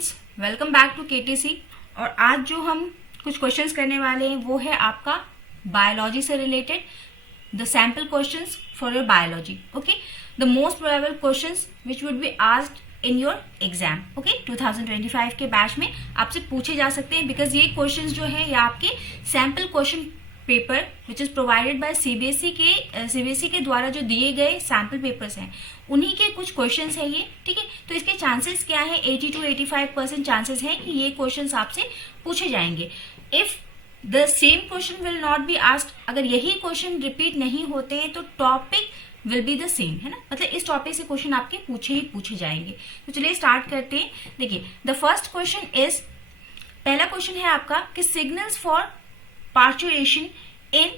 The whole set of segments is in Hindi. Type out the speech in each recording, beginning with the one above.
Students, welcome back to KTC. और आज जो हम कुछ क्वेश्चंस करने वाले हैं वो है आपका बायोलॉजी से related the sample questions for your biology. Okay, the most probable questions which would be asked in your exam. Okay, 2025 के बैच में आपसे पूछे जा सकते हैं, बिकॉज ये क्वेश्चंस जो है ये आपके sample question paper which is provided by CBSE के द्वारा जो दिए गए सैम्पल पेपर्स हैं उन्हीं के कुछ क्वेश्चंस है ये। ठीक है, तो इसके चांसेस क्या है? 80 to 85% चांसेस है कि ये क्वेश्चंस आपसे पूछे जाएंगे। If the same question will not be asked, अगर यही क्वेश्चन रिपीट नहीं होते हैं तो topic will be the same, है ना। मतलब इस टॉपिक से क्वेश्चन आपके पूछे जाएंगे। तो चलिए स्टार्ट करते हैं। देखिए, द फर्स्ट क्वेश्चन इज, पहला क्वेश्चन है आपका कि signals for parturition in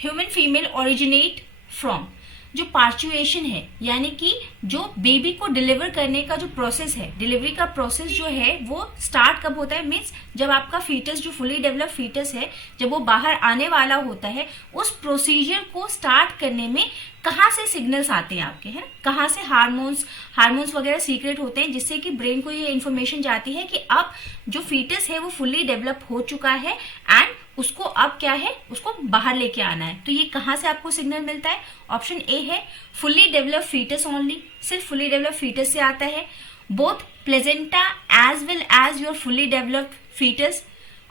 human female originate from. जो पार्चुएशन है यानी कि जो बेबी को डिलीवर करने का जो प्रोसेस है, डिलीवरी का प्रोसेस जो है वो स्टार्ट कब होता है? मीन्स जब आपका फीटस, जो फुली डेवलप फीटस है, जब वो बाहर आने वाला होता है, उस प्रोसीजर को स्टार्ट करने में कहाँ से सिग्नल्स आते हैं आपके, है ना। कहाँ से हार्मोन्स वगैरह सीक्रेट होते हैं जिससे कि ब्रेन को ये इन्फॉर्मेशन जाती है कि अब जो फीटस है वो फुल्ली डेवलप हो चुका है एंड उसको अब क्या है, उसको बाहर लेके आना है। तो ये कहाँ से आपको सिग्नल मिलता है? ऑप्शन ए है फुल्ली डेवलप फीटस ओनली, सिर्फ फुल्ली डेवलप फीटस से आता है। Both placenta as well as your fully developed foetus.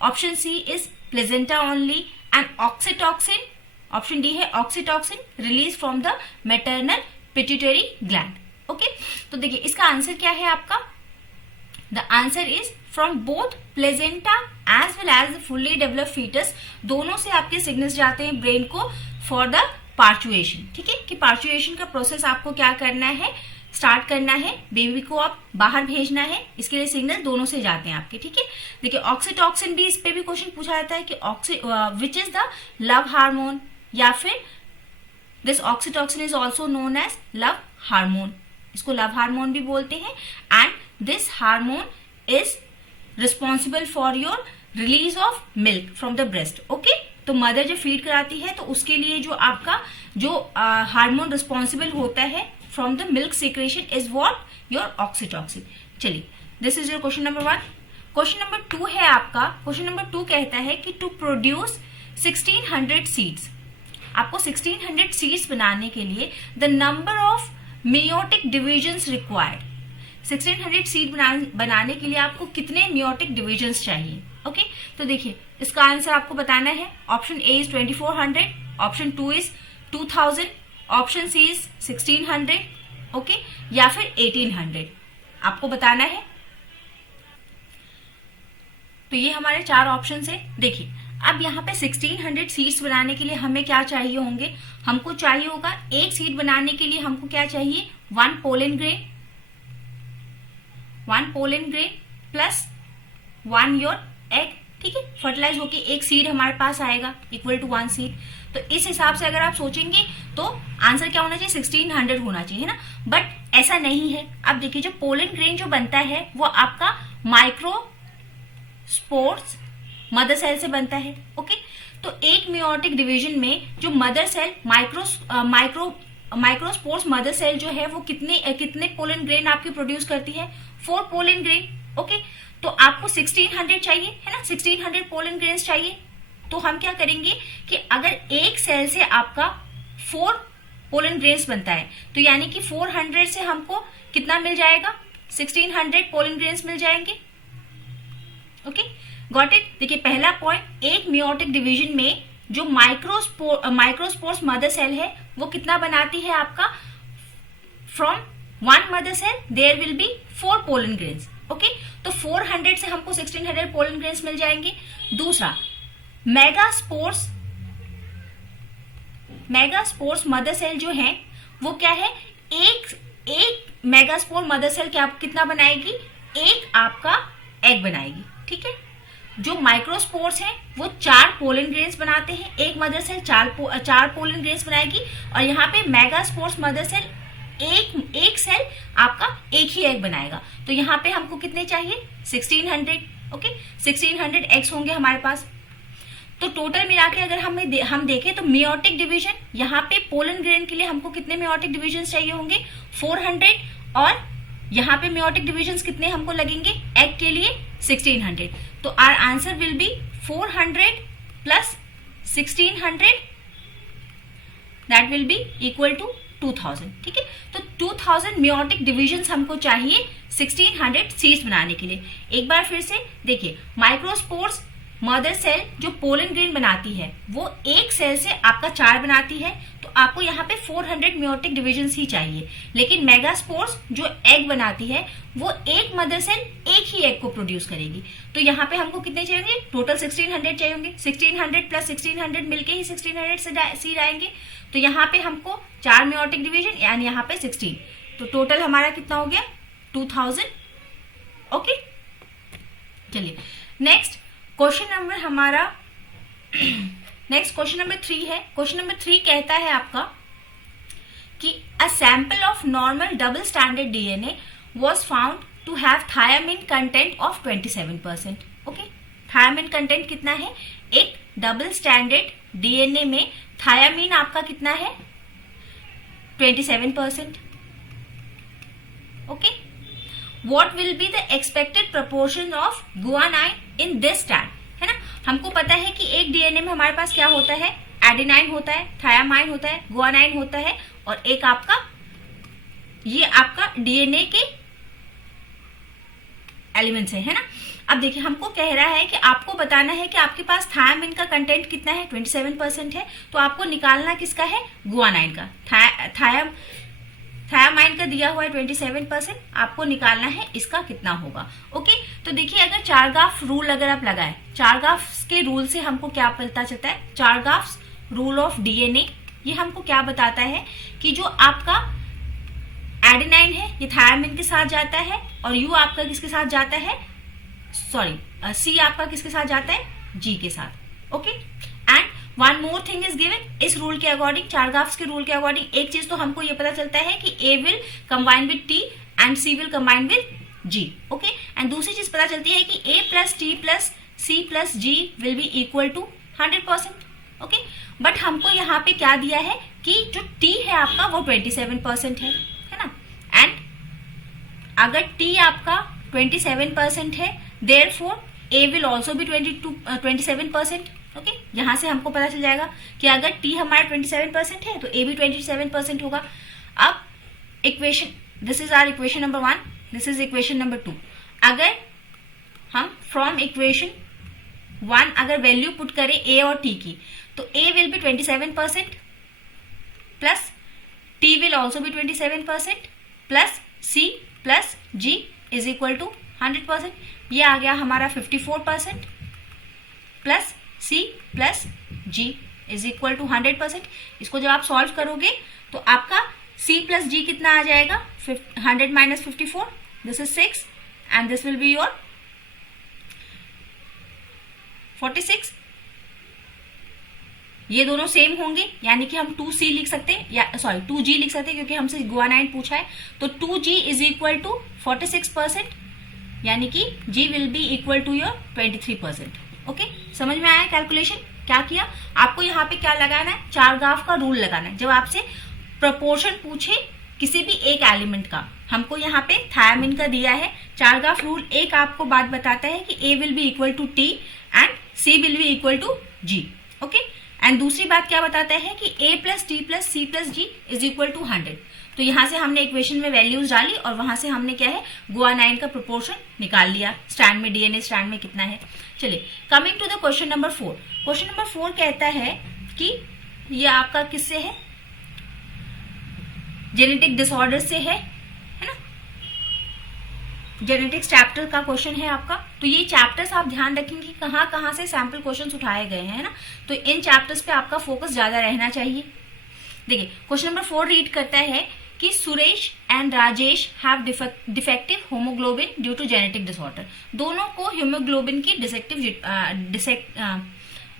Option C is placenta only. And oxytocin, option D है oxytocin release from the maternal pituitary gland. Okay, तो देखिए इसका आंसर क्या है आपका? The answer is from both placenta as well as the fully developed foetus. दोनों से आपके सिग्नल्स जाते हैं ब्रेन को फॉर द पार्चुएशन। ठीक है, कि पार्चुएशन का प्रोसेस आपको क्या करना है, स्टार्ट करना है, बेबी को आप बाहर भेजना है, इसके लिए सिग्नल दोनों से जाते हैं आपके। ठीक है, देखिए ऑक्सीटॉक्सिन भी, इस पे भी क्वेश्चन पूछा जाता है कि which is the love hormone, या फिर this oxytocin is also known as love hormone, इसको लव हार्मोन भी बोलते हैं। And this hormone is responsible for your release of milk from the breast. Okay, तो मदर जब फीड कराती है तो उसके लिए जो आपका जो हार्मोन रिस्पॉन्सिबल होता है from the milk secretion is what? Your oxytocin. चलिए, this is your question number 1। Question number 2 है आपका। क्वेश्चन नंबर 2 कहता है कि टू प्रोड्यूस 1600 सीड्स, आपको 1600 सीड्स बनाने के लिए the number of meiotic divisions required. 1600 seed बनाने के लिए आपको कितने मेयोटिक डिविजन्स चाहिए? ओके, तो देखिए इसका आंसर आपको बताना है। Option A is 2400, option 2 is 2000, option C is 1600, okay, या फिर 1800 आपको बताना है। तो ये हमारे 4 ऑप्शन है। देखिए अब यहाँ पे 1600 सीड्स बनाने के लिए हमें क्या चाहिए होंगे? हमको चाहिए होगा, एक सीड बनाने के लिए हमको क्या चाहिए? 1 pollen grain, 1 pollen grain plus 1 your egg. ठीक है, फर्टिलाइज होके एक सीड हमारे पास आएगा इक्वल टू 1 सीड। तो इस हिसाब से अगर आप सोचेंगे तो आंसर क्या होना चाहिए? 1600 होना चाहिए, है ना। बट ऐसा नहीं है। अब देखिए जो पोलन ग्रेन जो बनता है वो आपका माइक्रोस्पोर्स मदर सेल से बनता है। ओके, तो एक मेयोटिक डिवीजन में जो mother cell microspores mother cell जो है वो कितने पोलन ग्रेन आपकी प्रोड्यूस करती है? 4 पोलन ग्रेन। ओके, तो आपको 1600 चाहिए, है ना, 1600 पोलन ग्रेन्स चाहिए। तो हम क्या करेंगे कि अगर एक सेल से आपका 4 पोलन ग्रेन्स बनता है तो यानी कि 400 से हमको कितना मिल जाएगा? 1600 पोलन ग्रेन्स मिल जाएंगे। Okay, got it. देखिए पहला पॉइंट, एक मेयोटिक डिवीजन में जो माइक्रोस्पोर्स मदर सेल है वो कितना बनाती है आपका? From 1 mother cell there will be 4 pollen grains. Okay, तो 400 से हमको 1600 पोलन ग्रेन्स मिल जाएंगे। दूसरा, मेगास्पोर्स मदर सेल जो है वो क्या है? एक मेगास्पोर मदर सेल क्या कितना बनाएगी? एक आपका एग बनाएगी। ठीक है, जो माइक्रोस्पोर्स हैं वो 4 पोलन ग्रेन्स बनाते हैं, एक मदर सेल 4 पोलन ग्रेन्स बनाएगी। और यहाँ पे मेगास्पोर्स मदर सेल एक सेल आपका एक ही एग बनाएगा। तो यहाँ पे हमको कितने चाहिए? 1600। ओके, 1600 एग्स होंगे हमारे पास। तो टोटल मिला के अगर हम देखें तो मेयोटिक डिवीजन, यहाँ पे पोलन ग्रेन के लिए हमको कितने मेयोटिक डिविजन चाहिए होंगे? 400 और यहाँ पे मियोटिक डिविजन कितने हमको लगेंगे एग के लिए 1600, तो our answer will be 400 plus 1600 that will be equal to 2000। ठीक है, तो 2000 मियोटिक डिविजन्स हमको चाहिए 1600 सीड्स बनाने के लिए। एक बार फिर से देखिए, माइक्रोस्पोर्स मदर सेल जो पोलन ग्रेन बनाती है वो एक सेल से आपका 4 बनाती है, तो आपको यहाँ पे 400 मियोटिक डिविजन्स ही चाहिए। लेकिन मेगास्पोर्स जो एग बनाती है वो एक मदर सेल एक ही एग को प्रोड्यूस करेगी, तो यहाँ पे हमको कितने चाहिए, टोटल 1600 चाहिए। 1600 प्लस 1600 मिलके ही 1600 सीड आएंगे, तो यहाँ पे हमको 4 मियोटिक डिवीजन यानी यहाँ पे 16, तो टोटल हमारा कितना हो गया 2000। ओके, चलिए नेक्स्ट क्वेश्चन नंबर हमारा नेक्स्ट क्वेश्चन नंबर 3 है। क्वेश्चन नंबर 3 कहता है आपका कि a sample of normal double standard DNA was found to have thiamine content of 27%। Okay, thiamine content कितना है, एक डबल स्टैंडर्ड डीएनए में थायामिन आपका कितना है 27%। Okay, what will be the expected proportion of guanine in this strand, है ना। हमको पता है कि एक डीएनए में हमारे पास क्या होता है, एडेनाइन होता है, थायामाइन होता है, गुआनाइन होता है, और एक आपका ये आपका डीएनए के एलिमेंट्स है ना। अब देखिए, हमको कह रहा है कि आपको बताना है कि आपके पास थायामिन का कंटेंट कितना है 27% है, तो आपको निकालना किसका है, गुआनाइन का। थायामाइन का दिया हुआ है 27%, आपको निकालना है इसका कितना होगा। ओके, तो देखिए अगर चारगाफ रूल अगर आप लगाए, चारगाफ के रूल से हमको क्या पता चलता है, चारगाफ रूल ऑफ डीएनए, ये हमको क्या बताता है कि जो आपका एडेनाइन है ये थायामिन के साथ जाता है, और यू आपका किसके साथ जाता है, सॉरी सी आपका किसके साथ जाता है, जी के साथ। Okay, and one more thing is given, इस रूल के अकॉर्डिंग, चारगाफ्स के रूल के अकॉर्डिंग एक चीज तो हमको ये पता चलता है कि A will combine with T and C will combine with G. Okay, and दूसरी चीज पता चलती है कि A plus T plus C plus G will be equal to 100%। Okay, but हमको यहाँ पे क्या दिया है कि जो टी है आपका वो 27% है ना, एंड अगर टी आपका 27% है, therefore A will also be 27%। Okay, यहां से हमको पता चल जाएगा कि अगर टी हमारा 27% है तो ए भी 27% होगा। अब equation, this is our equation number 1, this is equation number 2। अगर हम फ्रॉम इक्वेशन 1 अगर वैल्यू पुट करें ए और टी की, तो A will be 27% plus T will also be 27% plus C plus G is equal to 100%। ये आ गया हमारा 54% plus C plus G is equal to 100%। इसको जब आप सॉल्व करोगे तो आपका सी प्लस जी कितना आ जाएगा, 100 minus 54, this is 6 and this will be your 46। ये दोनों सेम होंगे, यानी कि हम 2C लिख सकते हैं, या सॉरी 2G लिख सकते हैं, क्योंकि हमसे गुआनाइन पूछा है। तो 2G इज इक्वल टू 46%, यानी कि G will be equal to your 23%। Okay, समझ में आया कैलकुलेशन क्या किया। आपको यहाँ पे क्या लगाना है, चारगाफ का रूल लगाना है। जब आपसे प्रोपोर्शन पूछे किसी भी एक एलिमेंट का, हमको यहाँ पे थायामिन का दिया है, चारगाफ रूल एक आपको बात बताता है कि A will be equal to T and C will be equal to G। Okay, and दूसरी बात क्या बताता है कि A plus T plus C plus G is equal to 100। तो यहां से हमने इक्वेशन में वैल्यूज डाली और वहां से हमने क्या है, गुआनाइन का प्रोपोर्शन निकाल लिया, स्ट्रैंड में डीएनए स्ट्रैंड में कितना है। चलिए coming to the question number 4। Question number 4 कहता है कि ये आपका किससे है, जेनेटिक डिसऑर्डर से है ना, जेनेटिक्स चैप्टर का क्वेश्चन है आपका। तो ये चैप्टर्स आप ध्यान रखेंगे कहाँ कहाँ से सैंपल क्वेश्चंस उठाए गए हैं ना, तो इन चैप्टर्स पे आपका फोकस ज्यादा रहना चाहिए। देखिए क्वेश्चन नंबर 4 रीड करता है कि Suresh and Rajesh have defective haemoglobin due to genetic disorder. दोनों को हीमोग्लोबिन की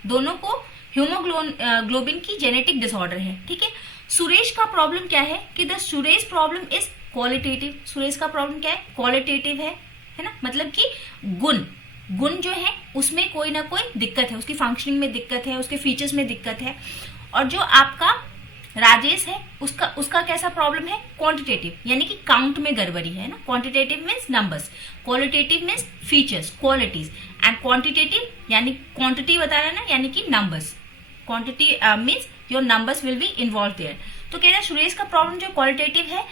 दोनों को हीमोग्लोबिन की जेनेटिक डिसऑर्डर है। ठीक है, सुरेश का प्रॉब्लम क्या है कि the Suresh problem is qualitative. Suresh का प्रॉब्लम क्या है, क्वालिटेटिव है ना, मतलब कि गुण जो है उसमें कोई ना कोई दिक्कत है, उसकी फंक्शनिंग में दिक्कत है, उसके फीचर्स में दिक्कत है। और जो आपका राजेश है, उसका कैसा प्रॉब्लम है, क्वांटिटेटिव यानी कि काउंट में गड़बड़ी है ना, quantitative means numbers, qualitative means features qualities, and quantitative यानी क्वांटिटी बता रहा है ना, यानी कि numbers, quantity means your numbers will be involve there. तो कह रहा है सुरेश का प्रॉब्लम जो क्वालिटेटिव है,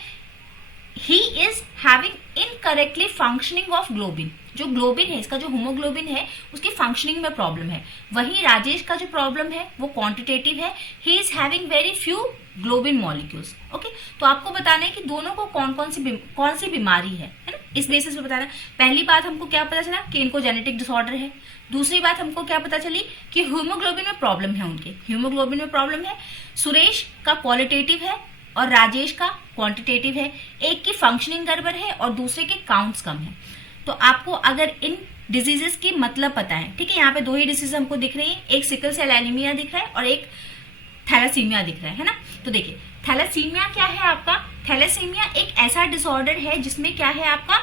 he is having incorrectly functioning of globin, जो ग्लोबिन है इसका जो होमोग्लोबिन है उसकी फंक्शनिंग में प्रॉब्लम है। वहीं राजेश का जो प्रॉब्लम है वो क्वांटिटेटिव है, he is having very few globin molecules. Okay, तो आपको बताना है कि दोनों को कौन सी बीमारी है ना, इस बेसिस पे बताना। पहली बात हमको क्या पता चला कि इनको जेनेटिक डिसऑर्डर है। दूसरी बात हमको क्या पता चली कि हीमोग्लोबिन में प्रॉब्लम है, उनके हीमोग्लोबिन में प्रॉब्लम है। सुरेश का क्वालिटेटिव है और राजेश का क्वांटिटेटिव है। एक की फंक्शनिंग गड़बड़ है और दूसरे के काउंट्स कम है। तो आपको अगर इन डिजीजेस की मतलब पता है, ठीक है, यहाँ पे दो ही डिजीज हमको दिख रही है, एक सिकल सेल एनीमिया दिख रहा है और एक थैलासीमिया दिख रहा है ना। तो देखिए थैलासीमिया क्या है आपका, थैलासीमिया एक ऐसा डिसऑर्डर है जिसमें क्या है आपका,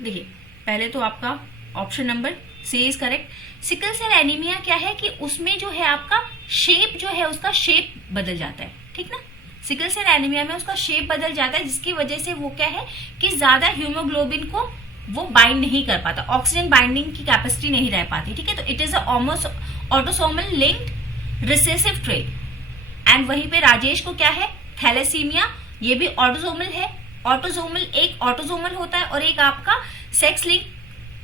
देखिए पहले तो आपका option number C is correct. Sickle cell anaemia क्या है कि उसमें जो है आपका शेप जो है उसका शेप बदल जाता है, ठीक ना। सिकल सेल एनीमिया में उसका शेप बदल जाता है जिसकी वजह से वो क्या है कि ज्यादा हीमोग्लोबिन को वो बाइंड नहीं कर पाता, ऑक्सीजन बाइंडिंग की कैपेसिटी नहीं रह पाती, ठीक है। तो it is autosomal linked recessive trait. And वहीं पे राजेश को क्या है, थैलेसीमिया, ये भी ऑटोसोमल है। ऑटोसोमल एक ऑटोसोमल होता है और एक आपका सेक्स लिंक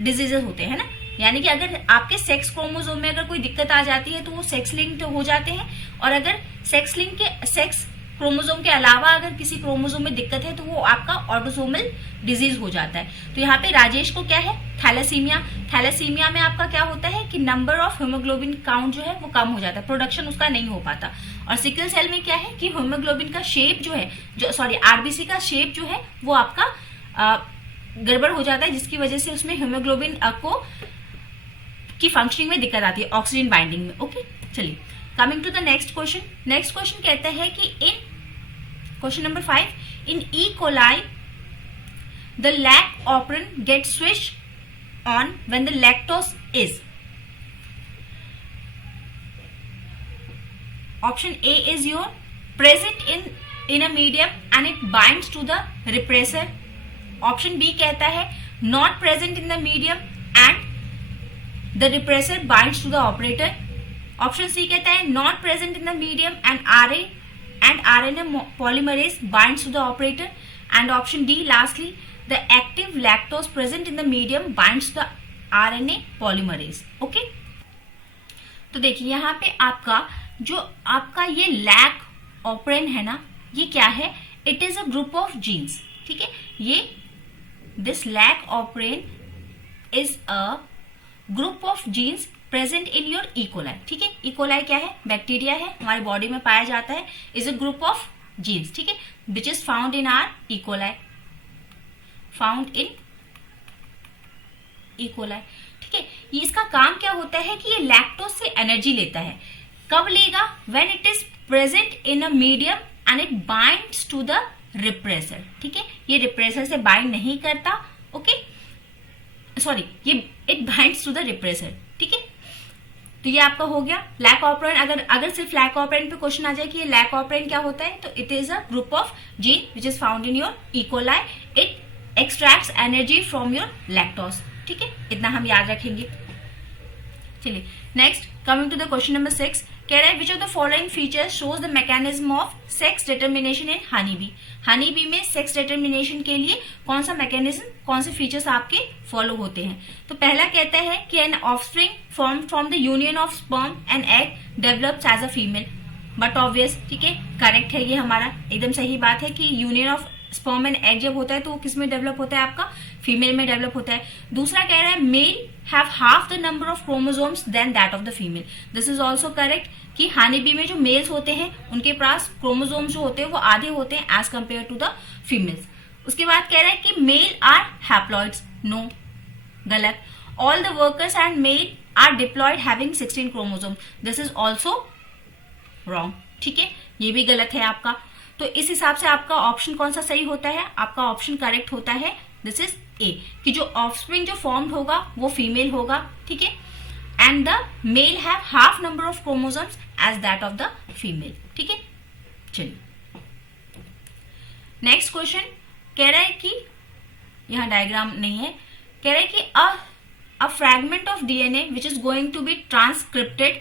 डिजीजेस होते हैं ना, यानी कि अगर आपके सेक्स क्रोमोसोम में अगर कोई दिक्कत आ जाती है तो वो सेक्स लिंक्ड हो जाते हैं, और अगर सेक्स क्रोमोसोम के अलावा अगर किसी क्रोमोसोम में दिक्कत है तो वो आपका ऑटोसोमल डिजीज हो जाता है। तो यहाँ पे राजेश को क्या है, थैलेसीमिया। थैलेसीमिया में आपका क्या होता है कि नंबर ऑफ हीमोग्लोबिन काउंट जो है वो कम हो जाता है, प्रोडक्शन उसका नहीं हो पाता। और सिकल सेल में क्या है कि हीमोग्लोबिन का शेप जो है, आरबीसी का शेप जो है वो आपका गड़बड़ हो जाता है, जिसकी वजह से उसमें हीमोग्लोबिन को की फंक्शनिंग में दिक्कत आती है, ऑक्सीजन बाइंडिंग में। ओके, चलिए coming to the next question. Next question कहता है कि in question number 5, in E. coli the lac operon gets switched on when the lactose is, option A is your present in a medium and it binds to the repressor, option B कहता है not present in the medium and the repressor binds to the operator, option C कहता है not present in the medium and RNA polymerase binds to the operator, and option D lastly the active lactose present in the medium binds to the RNA polymerase. Okay, तो देखिए यहाँ पे आपका ये लैक ऑपरेन है ना, ये क्या है, it is a group of genes, ठीक है। ये this lac operon is a group of genes present in your E. coli, ठीक है। E. coli क्या है, बैक्टीरिया है, हमारे बॉडी में पाया जाता है, is a group of genes, ठीक है, which is found in our E. coli, found in E. coli, ठीक है। ये इसका काम क्या होता है कि ये लैक्टोज से एनर्जी लेता है। कब लेगा, when it is present in a medium and it binds to the repressor, ठीक है। ये रिप्रेसर से बाइंड नहीं करता, ओके, सॉरी, ये it binds to the repressor, ठीक है। तो ये आपका हो गया लैक ऑपरेंट। अगर सिर्फ लैक ऑपरेंट पे क्वेश्चन आ जाए कि ये लैक ऑपरेंट क्या होता है, तो it is a group of gene which is found in your E. coli, it extracts energy from your lactose, ठीक है, इतना हम याद रखेंगे। चलिए next, coming to the question number 6, कह रहा है which of the following features shows the mechanism of sex determination in honey bee. Honey B में सेक्स डिटर्मिनेशन के लिए कौन सा मैकेनिज्म, कौन से फीचर्स आपके फॉलो होते हैं। तो पहला कहता है कि an offspring form from the union of sperm and egg develops as a female, but obvious, ठीक है, करेक्ट है, ये हमारा एकदम सही बात है कि union of sperm and egg जब होता है तो वो किस में डेवलप होता है, आपका फीमेल में डेवलप होता है। दूसरा कह रहा है male have half the number of chromosomes than that of the female, this is also correct कि हनी बी में जो मेल्स होते हैं उनके पास क्रोमोसोम्स जो होते हैं वो आधे होते हैं as compare to the females. उसके बाद कह रहा है कि मेल आर हैप्लॉइड्स, नो, गलत। All the workers and male are diploid having 16 chromosome, this is also wrong, ठीक है, ये भी गलत है आपका। तो इस हिसाब से आपका ऑप्शन कौन सा सही होता है, आपका ऑप्शन करेक्ट होता है, दिस इज ए, कि जो ऑफस्प्रिंग जो फॉर्म्ड होगा वो फीमेल होगा, ठीक है, and the male have half number of chromosomes as that of the female, ठीक है। ठीक है, चलिए नेक्स्ट क्वेश्चन कह रहा है कि यहां डायग्राम नहीं है, कह रहा है कि a fragment of DNA which is going to be transcripted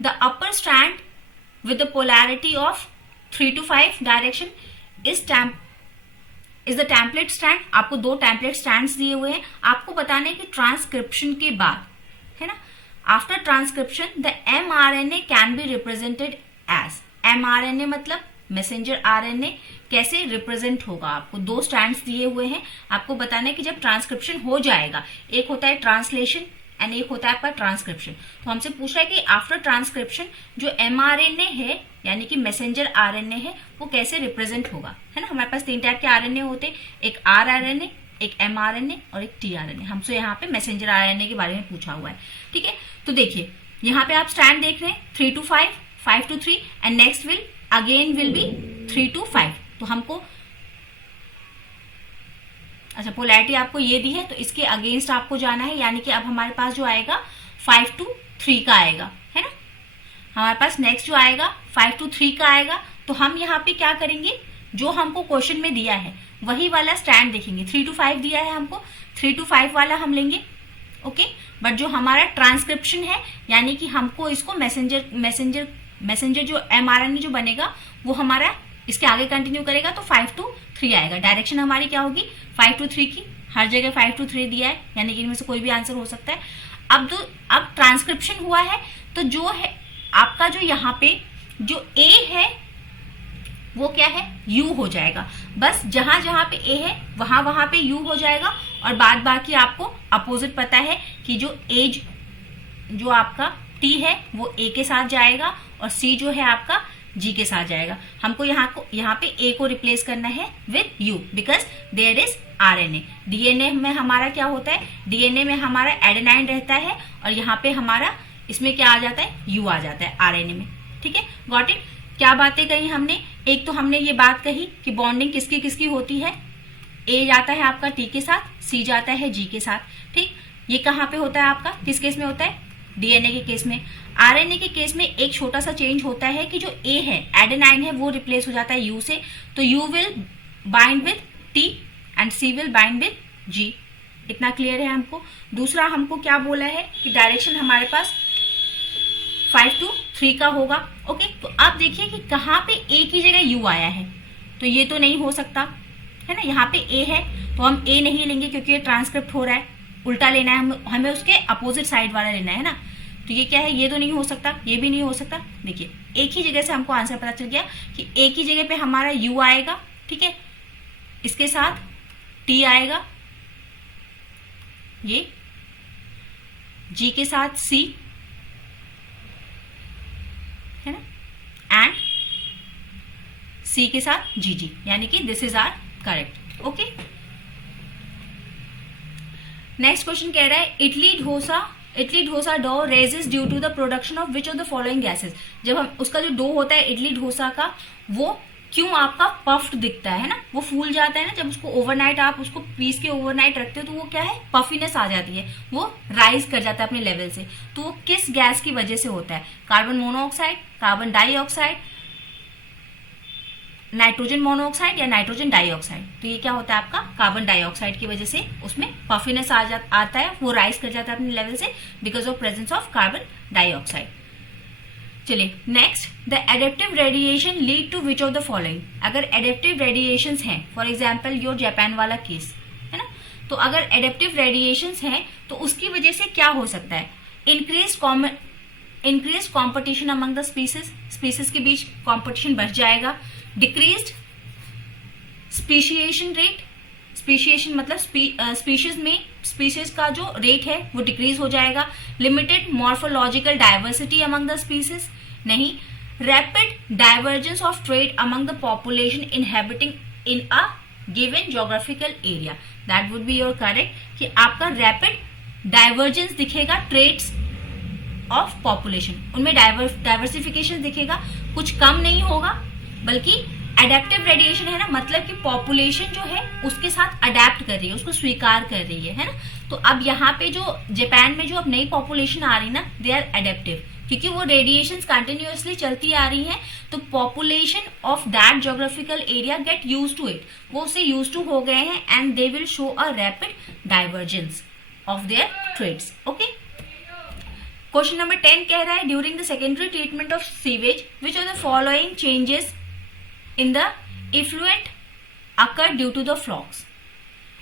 the upper strand with the polarity of 3 to 5 direction is the template strand। आपको 2 टेम्पलेट स्ट्रैंड्स दिए हुए हैं, आपको बताना है कि ट्रांसक्रिप्शन के बाद, है ना, after transcription the mRNA can be represented as, mRNA मतलब मैसेंजर आरएनए कैसे रिप्रेजेंट होगा। आपको 2 स्ट्रैंड्स दिए हुए हैं, आपको बताना है कि जब ट्रांसक्रिप्शन हो जाएगा, एक होता है ट्रांसलेशन एंड एक होता है आपका ट्रांसक्रिप्शन। तो हमसे पूछ रहा है कि आफ्टर ट्रांसक्रिप्शन जो mRNA है यानी कि मैसेंजर आरएनए है वो कैसे रिप्रेजेंट होगा, है ना। हमारे पास 3 टाइप के आरएनए होते हैं, एक rRNA, एक mRNA और एक tRNA। हमसे यहाँ पे मैसेंजर आरएनए के बारे में पूछा हुआ है, ठीक है। तो देखिए यहाँ पे आप स्टैंड देख रहे हैं 3 to 5, 5 to 3 and next will be 3 to 5। तो हमको अच्छा पोलैरिटी आपको ये दी है तो इसके अगेंस्ट आपको जाना है, यानी कि अब हमारे पास जो आएगा 5 to 3 का आएगा, है ना। हमारे पास नेक्स्ट जो आएगा 5 to 3 का आएगा। तो हम यहाँ पे क्या करेंगे, जो हमको क्वेश्चन में दिया है वही वाला स्टैंड देखेंगे। 3 to 5 दिया है हमको, 3 to 5 वाला हम लेंगे, ओके। बट जो हमारा ट्रांसक्रिप्शन है यानी कि हमको इसको मैसेंजर जो mRNA जो बनेगा वो हमारा इसके आगे कंटिन्यू करेगा, तो 5 to 3 आएगा। डायरेक्शन हमारी क्या होगी 5 to 3 की, हर जगह 5 to 3 दिया है, यानी कि इनमें से कोई भी आंसर हो सकता है। अब ट्रांसक्रिप्शन हुआ है तो जो है आपका जो यहाँ पे जो ए है वो क्या है यू हो जाएगा। बस जहां जहां पे ए है वहां वहां पे यू हो जाएगा, और बाद बाकी आपको अपोजिट पता है कि जो एज जो आपका टी है वो ए के साथ जाएगा और सी जो है आपका जी के साथ जाएगा। हमको यहाँ पे ए को रिप्लेस करना है with U because there is RNA. DNA में हमारा क्या होता है, डीएनए में हमारा एडेनाइन रहता है और यहाँ पे हमारा इसमें क्या आ जाता है यू आ जाता है आरएनए में, ठीक है। Got it. क्या बातें कही हमने, एक तो हमने ये बात कही कि बॉन्डिंग किसकी किसकी होती है, ए जाता है आपका टी के साथ, सी जाता है जी के साथ, ठीक। ये कहाँ पे होता है आपका, किस केस में होता है, डीएनए के केस में। आरएनए के केस में एक छोटा सा चेंज होता है कि जो ए है एडेनाइन है वो रिप्लेस हो जाता है यू से, तो U will bind with T and C will bind with G. इतना क्लियर है हमको। दूसरा हमको क्या बोला है कि डायरेक्शन हमारे पास 5 to 3 का होगा, ओके। तो आप देखिए कि कहाँ पे ए की जगह यू आया है, तो ये तो नहीं हो सकता, है ना। यहाँ पे ए है तो हम ए नहीं लेंगे क्योंकि ये ट्रांसक्रिप्ट हो रहा है, उल्टा लेना है, हमें उसके अपोजिट साइड वाला लेना है ना। तो ये क्या है, ये तो नहीं हो सकता, ये भी नहीं हो सकता। देखिए एक ही जगह से हमको आंसर पता चल गया कि ए की जगह पे हमारा यू आएगा, ठीक है, इसके साथ टी आएगा, ये जी के साथ सी, है ना, एंड सी के साथ जी जी, यानी कि this is are correct, okay. Next question कह रहा है idli dosa do rises due to the production of which of the following gases. जब हम उसका जो डो होता है इडली डोसा का वो क्यों आपका पफ्ड दिखता है ना, वो फूल जाता है ना, जब उसको ओवरनाइट आप उसको पीस के ओवरनाइट रखते हो तो वो क्या है पफीनेस आ जाती है, वो राइज कर जाता है अपने लेवल से। तो वो किस गैस की वजह से होता है, carbon monoxide, carbon dioxide, nitrogen monoxide या नाइट्रोजन डाइऑक्साइड। तो ये क्या होता है आपका कार्बन डाइऑक्साइड की वजह से उसमें पफीनेस आता है, वो राइज कर जाता है अपने लेवल से because of presence of carbon dioxide. चलिए next, the adaptive radiation lead to which of the following. अगर एडेप्टिव रेडिएशन हैं, फॉर एग्जाम्पल योर जापान वाला केस है ना, तो अगर एडेप्टिव रेडिएशन हैं तो उसकी वजह से क्या हो सकता है, increase competition among the species के बीच कॉम्पिटिशन बढ़ जाएगा, डिक्रीज्ड स्पीशिएशन रेट, स्पीशिएशन मतलब स्पीशीज का जो रेट है वो डिक्रीज हो जाएगा, limited morphological diversity among the species, नहीं, rapid divergence of trait among the population inhabiting in a given geographical area. That would be your correct कि आपका रैपिड डाइवर्जेंस दिखेगा ट्रेड्स ऑफ पॉपुलेशन, उनमें डाइवर्सिफिकेशन दिखेगा, कुछ कम नहीं होगा बल्कि एडेप्टिव रेडिएशन है ना, मतलब कि पॉपुलेशन जो है उसके साथ अडेप्ट कर रही है, उसको स्वीकार कर रही है ना। तो अब यहाँ पे जो जापान में जो अब नई पॉपुलेशन आ रही ना, दे आर एडेप्टिव, क्योंकि वो रेडिएशंस कंटिन्यूअसली चलती आ रही हैं, तो population of that geographical area get used to it, वो उससे यूज टू हो गए हैं and they will show a rapid divergence of their traits. Okay, question number 10 कह रहा है during the secondary treatment of sewage which of the following changes in the effluent occur due to the flocs.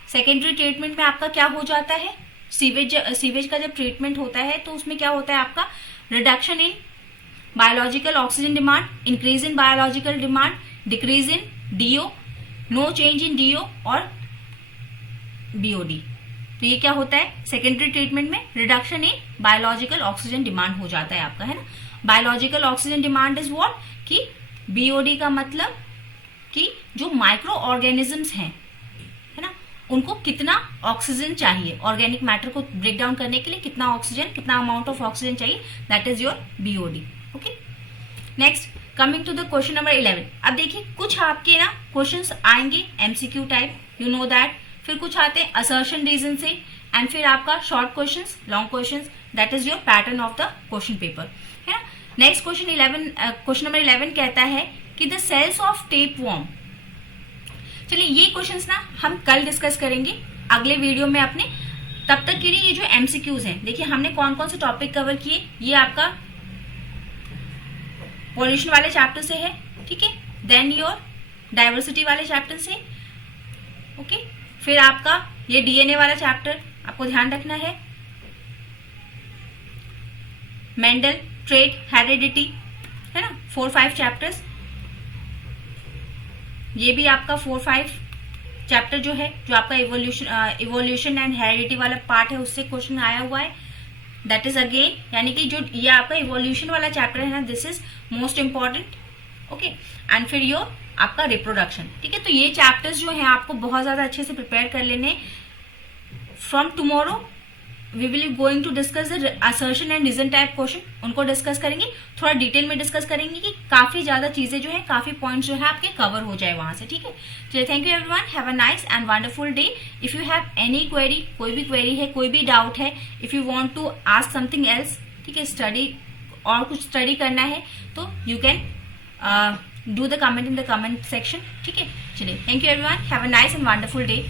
Secondary treatment में आपका क्या हो जाता है, सीवेज का जब ट्रीटमेंट होता है तो उसमें क्या होता है आपका reduction in biological oxygen demand, increase in biological demand, decrease in DO, no change in DO और बीओडी। तो ये क्या होता है सेकेंडरी ट्रीटमेंट में, reduction in biological oxygen demand हो जाता है आपका, है ना। Biological oxygen demand is what, कि बीओडी का मतलब कि जो माइक्रो ऑर्गेनिजम्स हैं, है ना, उनको कितना ऑक्सीजन चाहिए, ऑर्गेनिक मैटर को ब्रेक डाउन करने के लिए कितना ऑक्सीजन, कितना अमाउंट ऑफ ऑक्सीजन चाहिए, that is your BOD. Okay, next coming to the question number 11। अब देखिए कुछ आपके ना क्वेश्चंस आएंगे MCQ type, you know that, फिर कुछ आते हैं असर्शन रीजन से, एंड फिर आपका short questions, long questions, that is your pattern of the question paper, है ना। नेक्स्ट क्वेश्चन नंबर 11 कहता है कि द सेल्स ऑफ टेपवर्म। चलिए ये क्वेश्चंस ना हम कल डिस्कस करेंगे अगले वीडियो में अपने, तब तक के लिए ये जो एमसीक्यूज हैं, देखिए हमने कौन कौन से टॉपिक कवर किए, ये आपका पॉल्यूशन वाले चैप्टर से है, ठीक है, देन योर डाइवर्सिटी वाले चैप्टर से, ओके, फिर आपका ये डीएनए वाला चैप्टर आपको ध्यान रखना है, मेंडल, ट्रेट, हेरिडिटी, है ना, 4-5 चैप्टर्स, ये भी आपका 4-5 चैप्टर जो है, जो आपका इवोल्यूशन एंड हेरिडिटी वाला पार्ट है उससे क्वेश्चन आया हुआ है, दैट इज अगेन, यानी कि जो ये आपका इवोल्यूशन वाला चैप्टर है ना, this is most important, okay, and फिर योर आपका रिप्रोडक्शन, ठीक है। तो ये चैप्टर्स जो है आपको बहुत ज्यादा अच्छे से प्रिपेयर कर लेने। From tomorrow we will going to discuss the assertion and reason type question, उनको डिस्कस करेंगे, थोड़ा डिटेल में डिस्कस करेंगे कि काफी ज्यादा चीजें जो है, काफी पॉइंट्स जो है आपके कवर हो जाए वहां से, ठीक है। चलिए, thank you everyone, have a nice and wonderful day. If you have any query, कोई भी क्वेरी है, कोई भी डाउट है, if you want to ask something else, ठीक है, स्टडी और कुछ स्टडी करना है तो you can do the comment in the comment section, ठीक है। चलिए, thank you everyone, have a nice and wonderful day.